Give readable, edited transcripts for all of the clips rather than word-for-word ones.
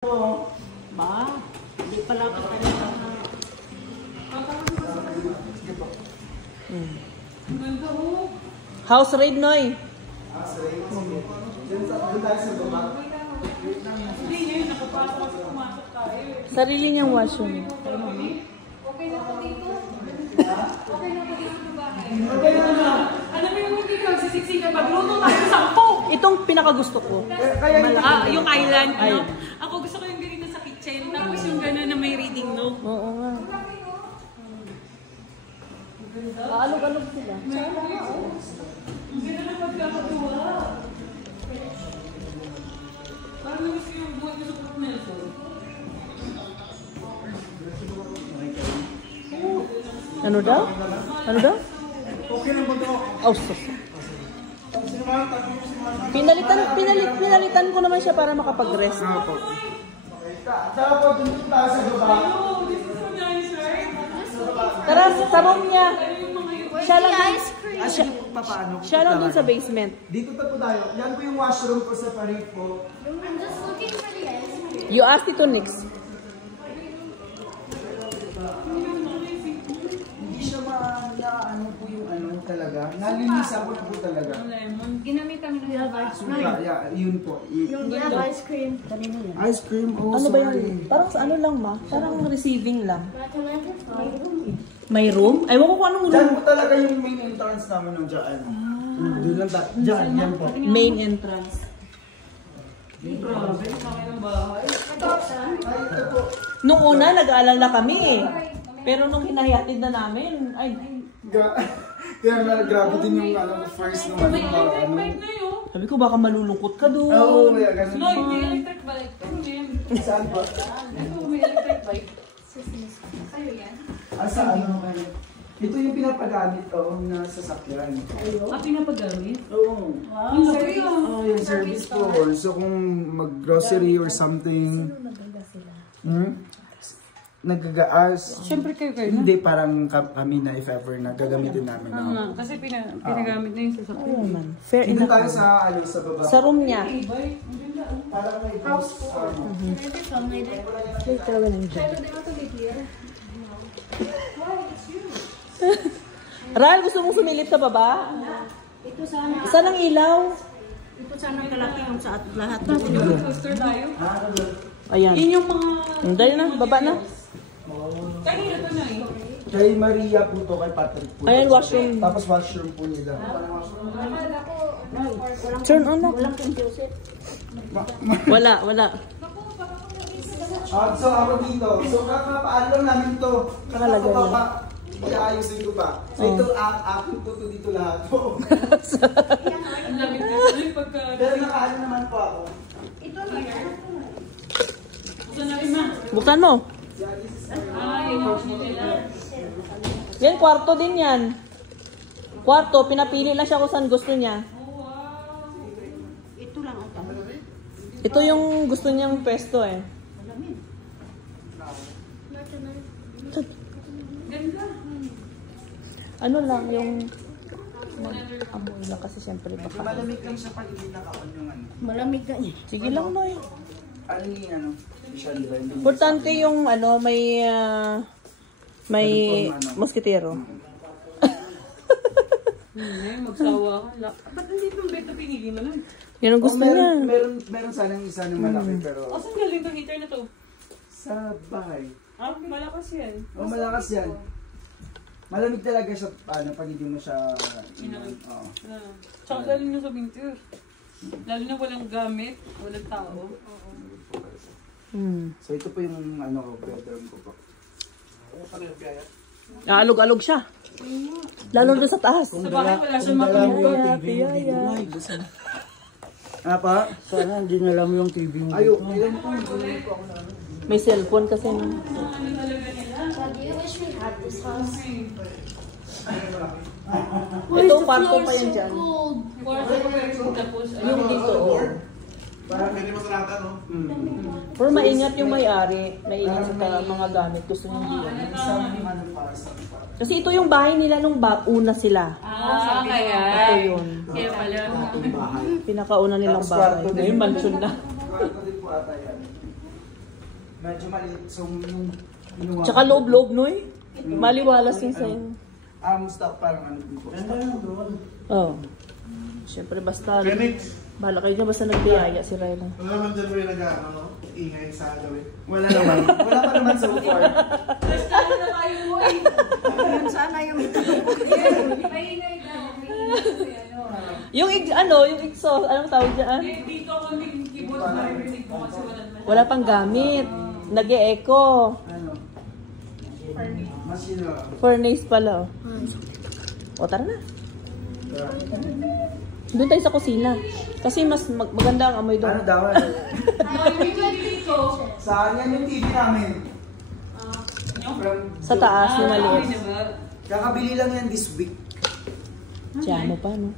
Ba? Hindi pala ka talaga. House raid, Noy. House raid? Doon tayo sa baba. Hindi niya, nakapasok at pumasok tayo. Sarili niyang washroom. Okay na po dito. Okay na po dito sa bahay. Okay na. Alam mo yung hindi ka sisiksikan, magluto tayo 10. Itong pinakagusto ko. Yung island, no? Ako gusto ko yung ganito sa kitchen. Tapos yung gano'n na may reading, no? Oo nga. Alog-alog sila. Ang ganda na pagkakatuwa. Parang namis ko yung buhay ko sa Port Nelson. Ano daw? Ano daw? Okay na ba ito? Oh, so. Pinalitan ko naman siya para makapag-rest. Tsaka po, doon tayo sa baba. Oh, this is so nice, right? Tara, sa room niya. Siya lang dun, Paano? siya lang dun sa basement. Dito po tayo. Yan po yung washroom ko sa Paris po. I'm just looking for the ice cream. You asked it to next. Hindi siya ano po yung ano talaga. Nalinisan ko na po talaga. Lemon. Ginamit kami ng ice cream. Yeah, yun po. Yung ice cream. Ice cream, oh Ano ba sorry. yun? Parang sa ano lang ma? Parang receiving lang. Recommended my room. May room? Ay, wako ko anong Diyan room. po talaga yung main entrance namin ng dyan. Doon lang tayo. Dyan, yan po. Main entrance. Grabe, laki ng bahay. Ay, ito po. Nung una, nag-aalala kami eh. Pero nung hinahatid na namin, ay, Kaya nga, grabe din yung first naman. May electric bike na yun. sabi ko baka malulungkot ka doon. Oo, kaya ganun. Lloyd, may electric bike. Ano yan? Saan po? Ito, may electric bike. Sa'yo yan? Sa ano? Ito yung pinapagamit na sasakyan. Ah, pinapagamit? Oo. Ang laki yun. Oh, yung service po. So kung mag-grocery or something. Nagagaas. Siyempre kayo na. Hindi, parang kami na if ever na gagamitin namin. Kasi pinagamit na yung sasakyan. Oo man. Fair Dito enough. tayo sa, sa baba. Sa room niya. E-bike. Ang ganda. Parang may house. Maybe from my day. Ay, talaga nandiyan. Pero they want to be here. Ral, gusto mong sumilip sa baba? Ito sana. Isa ng ilaw. Ito sana kalaki yung sa lahat. Poster tayo. Ayan. Yun yung mga... Dali na, baba na. Kanina to na eh. Kay Maria po to, kay Patrick po. Ayan, washroom. Tapos washroom po nila. Turn on na. Walang computer. Wala. So ako dito. So kakapaano lang namin to. Nakalagay lang. Iaayusin ko pa. So ito, akin po to dito lahat po. Ang lamit na ito yung pagka... Pero nakaano naman po ako. Ito na yan. Gusto na rin ma. Buksan mo. Ah, yun yung nila. Yan, kwarto din yan. Kwarto, pinapili lang siya kung saan gusto niya. Ito lang ito. Ito yung gusto niyang pwesto eh. Ganda. Ano lang, yung amoy lang kasi siyempre baka. Malamig lang siya pag hindi naka-on yung ano. Malamig na niya. Sige lang, Noy. Ano yung ano? Siya diba? Importante yung ano, may moskitero. Magsawa ka. Ba't hindi itong bed na pinili mo lang? Yan ang gusto niya. Meron sanang isa ng malaki pero Saan galing itong heater na to? sa bahay. Ah, malakas yan. Oh, malakas yan. Malamig talaga siya pag hindi mo siya oo. Tsaka galing na sa winter. Lalo na walang gamit, walang tao. So ito po yung ano ko, bedroom ko po. Alog-alog siya. Lalo doon sa taas. Sa bahay wala siyang makalimot. Apa? Sana hindi na lang yung TV mo. Ayo, ilan po yung po ako namin. May cellphone kasi. No? God, do you wish we had this house? Ito, kwarto pa yan dyan. Kwarto ko yung tapos. Yung dito, oh. Parang pwede masalatan, no? Pero maingat yung may-ari. Maingat sa mga gamit. Gusto niya hindi. Kasi ito yung bahay nila nung una sila. Ah, kaya. Ito yun. Kaya pala. Bahay. Pinakauna nilang bahay. Ngayon, mansion na. Kwarto din po ata yan. medyo maliit. So, yung inuwa. Tsaka loob-loob, no eh. Maliwalas yung sa'yo. Stock parang ano dito. Oo. Siyempre, basta... Phoenix. Bahala kayo dyan, basta nagbiyaya si Ryla. Wala naman dyan rin ingay sa gawin. Wala naman. Wala pa naman so far. First time na tayo mo eh. Yun sana yung Maingay daw. Yung exhaust, anong tawag dyan? Dito ako yung keyboard marinig ko kasi wala naman. Wala pang gamit. Nag-e-echo. Ano? Mas yun lang. Furnace pala. O, tara na. Doon tayo sa kusina. Kasi mas maganda ang amoy Ano doon. daw? Yung dito. Saan yan yung TV namin? Sa taas, yung maliit. Kakabili lang yan this week. Tiyan mo pa, no?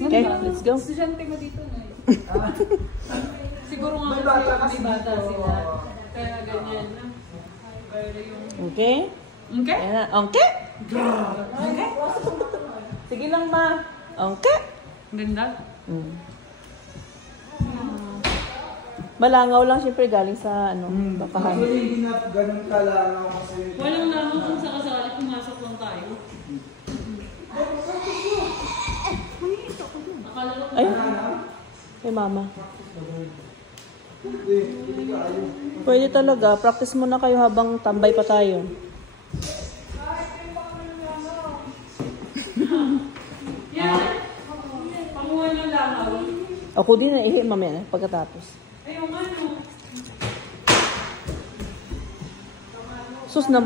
Okay, let's go. Estudyante mo dito na eh. Siguro nga May bata kasi may bata dito. sila. Kaya ganyan. Pero yung... Okay? Okay? Ayan na. Okay? Okay? Sige lang, ma. Okay? Ganda. Malangaw lang siyempre galing sa bakahan. Actually, hindi na ganun kalangaw kasi. Walang langaw kung sakasali pumasok lang tayo. Akala ko Ay, kay mama. Pwede talaga. Practice muna kayo habang tambay pa tayo. yan. Panguha ng langaw. Ako din na ihi mamaya pagkatapos. Ay, yung ano. Sus na...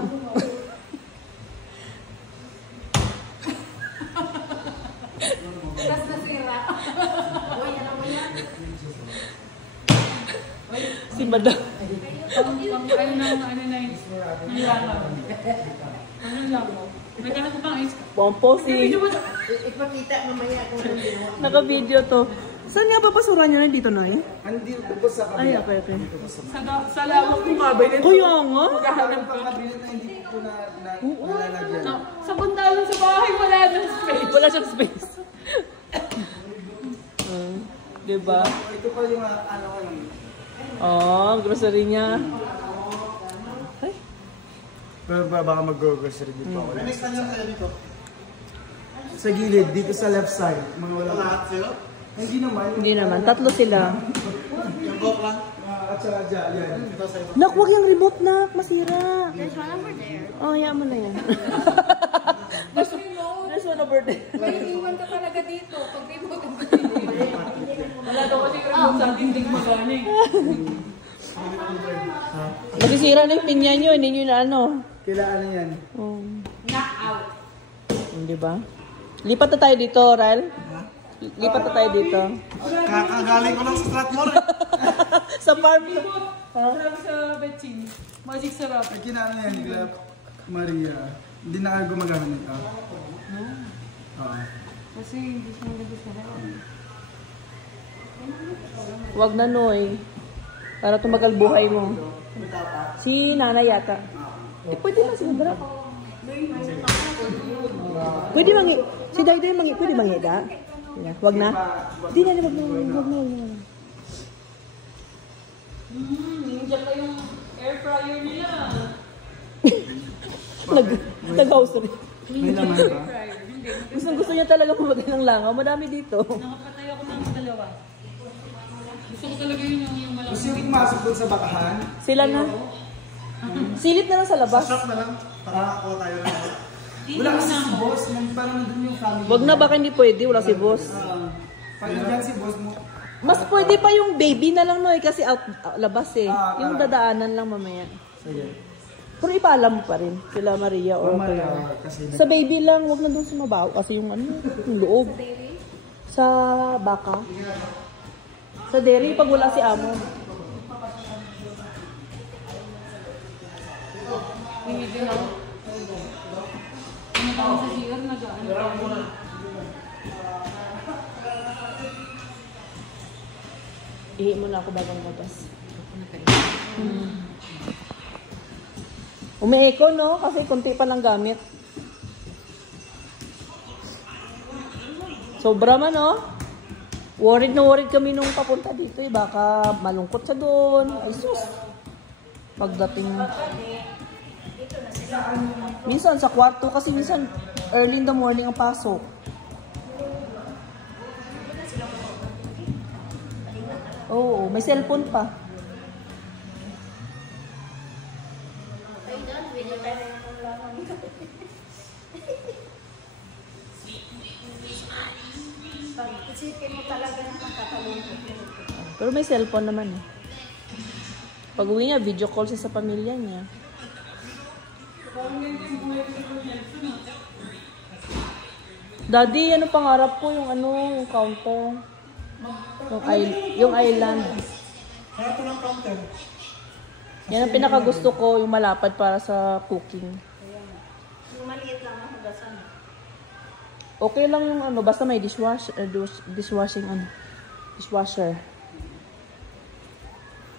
Tapos nasira. si madam. Ano na yun? Ang langaw. Anong langaw? Naghanap ko pang ice. Pompo si... Ipakita mamaya kung ano ginawa. Naka-video to. Saan nga ba basura nyo nandito na eh? Andito po sa Ay, kabila. okay. Sa lawak ng cabinet. Kaya nga. Maghahanap pa kabinet na hindi ko na nalalagyan. Sa bundalan sa bahay, wala nang space. Wala siyang space. Diba? Ito pa yung ano ko yung... Oh, grocery niya. Ay, Pero baka mag-grocery dito ako. Phoenix, nandiyan kayo dito? Sa gilid, dito sa left side. Mga wala. Lahat sila? Hindi naman. hindi naman. Tatlo sila. Yung go lang? At saka dyan, yan. Ito sa ito. Nak, wag yung remote, nak. Masira. There's one over there. Oh, hayaan mo na yan. There's one over there. May iwan ka talaga dito. Pag di mo wala daw kasi remote sa dinding magaling. Masisira na yung pinya nyo. Hindi nyo na ano. Kailangan na yan. Oh. Knock out. Di ba? Lipat na tayo dito, Ral. Lipat na tayo dito. Kakagaling ko lang sa Stratmore eh. Sa farm. Sarap sa betching. Magic sarap. Ay, kailangan na yan, nila Maria. Hindi na ako gumagamit ito. Oo. Kasi hindi siya nagagos na Wag na, Noy. Para tumagal buhay mo. Si nanay yata. Eh, pwede na siguro. Pwede mangi. Si Dayday mangi. Pwede mangi ka? Wag na. Hindi na, wag na. Ninja pa yung air fryer nila. Nag-house rin. May naman ba? Gusto niya talaga pumagay ng langaw. Madami dito. Nakapatay ako ng dalawa. Gusto ko talaga yun yung malaki. Gusto yung pumasok doon sa bakahan. Sila na. Silip na lang sa labas. Shop na lang. Para makakuha tayo lang. Wala kasi si boss. Parang nandun yung family. Wag na, baka hindi pwede. Wala si boss. Pag nandyan si boss mo, Mas pwede pa yung baby na lang, Noy. Kasi out labas eh. Yung dadaanan lang mamaya. sige. Pero ipaalam mo pa rin. Sila Maria or Maria, kasi sa baby lang, wag na doon sa mabaw. Kasi yung ano, yung loob. Sa baka. Sa dairy, pag wala si amo. Hindi ako. Ano pa ako sa CR, nag-ano. Ihi mo na ako bagang matas. Umi-echo, no? Kasi konti pa lang gamit. Sobra man, no? Worried na worried kami nung papunta dito eh. Baka malungkot siya doon. Ay, sus. Pagdating minsan sa kwarto kasi minsan early in the morning ang pasok. Oo, may cellphone pa. Isipin mo talaga na makakalungkot. Pero may cellphone naman eh. Pag uwi niya, video call siya sa pamilya niya. Daddy, ano pangarap ko? Yung ano, yung counter. Yung island. Kaya ito ng counter. Yan ang pinakagusto ko, yung malapad para sa cooking. Yung maliit lang ang hugasan. Okay lang yung ano, basta may dishwashing ano, dishwasher.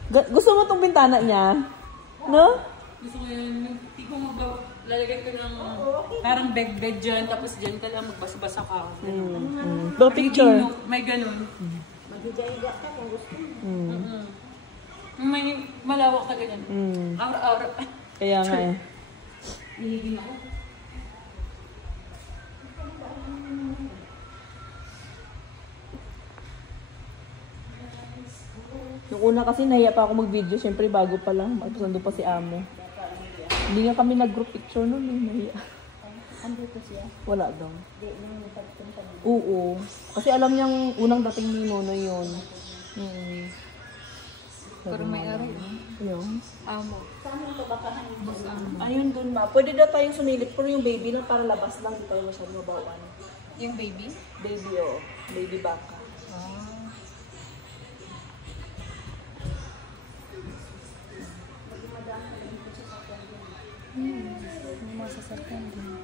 Gusto mo tong bintana niya? No? Gusto ko yun, hindi ko lalagay ko ng parang bed dyan, tapos dyan ka lang magbasa-basa ka. The picture. May ganun. Maghiga-higa ka kung gusto mo. May malawak na ganyan. Araw-araw. Kaya nga eh. Hihigin ako. Yung una kasi nahiya pa ako mag-video, syempre bago pa lang, magpasando pa si Amo. Hindi nga kami nag-group picture noon eh, nahiya. Andito siya. Wala daw. Di nang pagpunta mo. Oo. Kasi alam niyang unang dating ni Nonoy yun. Pero may araw. Ayun. Amo. Saan mo ito bakahan yung boss? Ayun dun ma. Pwede daw tayong sumilip, pero yung baby na para labas lang, hindi tayo masyadong mabawan. Yung baby? Baby oh. Baby baka. Masasarkan din.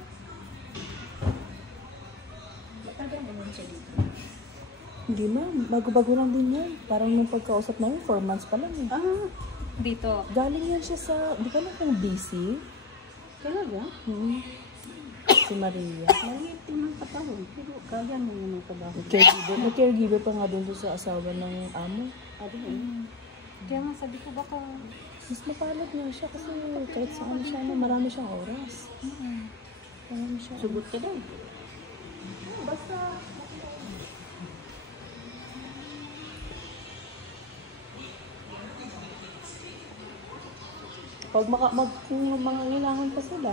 Matagal naman siya dito. Hindi na, bago-bago lang din yan. Parang nung pagkausap namin, 4 months pa lang eh. Dito. Galing yan siya sa, di ba na kung busy? Talaga? Si Maria. Maliit din ang katawan. Pero kaya mo yung mga trabaho. May caregiver pa nga doon sa asawa ng amo. Kaya nga sabi ko baka Mas mapalad nga siya kasi kahit saan siya, no, marami siyang oras. Marami siya. Sugot ka daw. Basta, pag kung mangangailangan pa sila.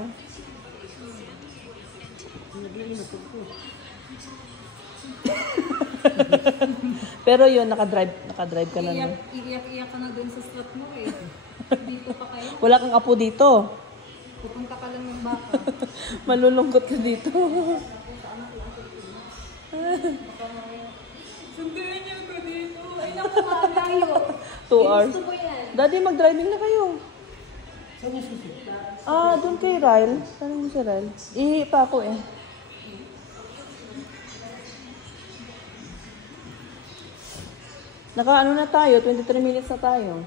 Pero yun, nakadrive ka na. No? iiyak ka na dun sa slot mo eh. Dito pa kayo. Wala kang apo dito. Pupunta ka lang ng baka. Malulungkot ka dito. Sunduin niyo ko dito. Ay naku, malayo. 2 hours. Gusto ko yan. Daddy, mag-driving na kayo. Doon kay Ryle. Saan mo si Ryle? Ihi pa ako eh. Naka ano na tayo, 23 minutes na tayo.